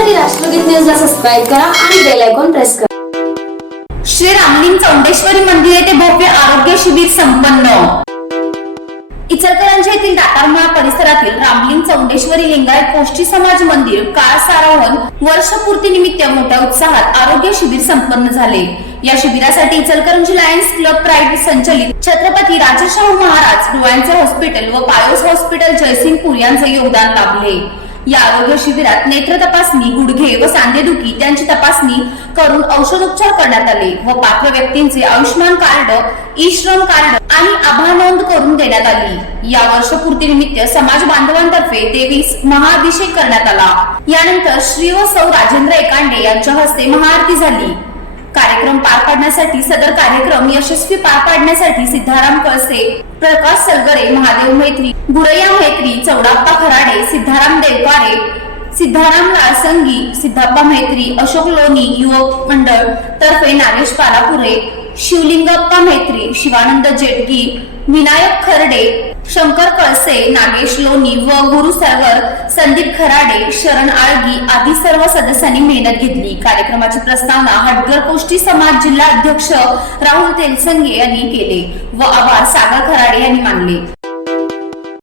बातम्यांसाठी राष्ट्रगीत न्यूजला सबस्क्राईब करा आणि बेल आयकॉन प्रेस करा. श्री रामलिंग चौंडेश्वरी मंदिर येथे भव्य आरोग्य शिबिर संपन्न. इचलकरंजी येथील दातारमळा परिसरातील रामलिंग चौंडेश्वरी लिंगायत कोष्टी समाज मंदिर काळ सारावण वर्षपूर्ती निमित्त मोठ्या उत्साहात आरोग्य शिबिर संपन्न झाले. या शिबिरासाठी इचलकरंजी लायन्स क्लब प्राईड संचलित छत्रपती राजशाहू महाराज डोळ्यांचे हॉस्पिटल व पायोस हॉस्पिटल जयसिंगपूर यांचे योगदान लाभले. या आरोग्य शिबिरात नेत्र तपासणी गुडघे व सांधेदुखी त्यांची तपासणी करून औषधोपचार करण्यात आले व पात्र व्यक्तींचे Ayushman card e Shram card आणि आभार नोंद करून देण्यात आली. या वर्षपूर्तीनिमित्त समाज बांधवांतर्फे देवीस महाअभिषेक करण्यात आला. यानंतर श्री व सौ राजेंद्र एकांडे यांच्या हस्ते महाआरती झाली. कार्यक्रम पार पाडण्यासाठी सदर कार्यक्रम यशस्वी पार पाडण्यासाठी सिद्धाराम कळसे प्रकाश सलगरे महादेव मैत्री गुरैया मैत्री चौडाप्पा खराडे सिद्धाराम देवकारे सिद्धाराम लाळसंगी सिद्धाप्पा मैत्री अशोक लोणी युवक मंडळ तर्फे नागेश पालापुरे शिवलिंगप्पा मैत्री शिवानंद जेटगी विनायक खर्डे शंकर कळसे नागेश लोणी व गुरु सागर संदीप खराडे शरण आळगी आदी सर्व सदस्यांनी मेहनत घेतली. कार्यक्रमाची प्रस्तावना हटगर गोष्टी समाज जिल्हा अध्यक्ष राहुल तेलसंगे यांनी केले व आभार सागर खराडे यांनी मानले.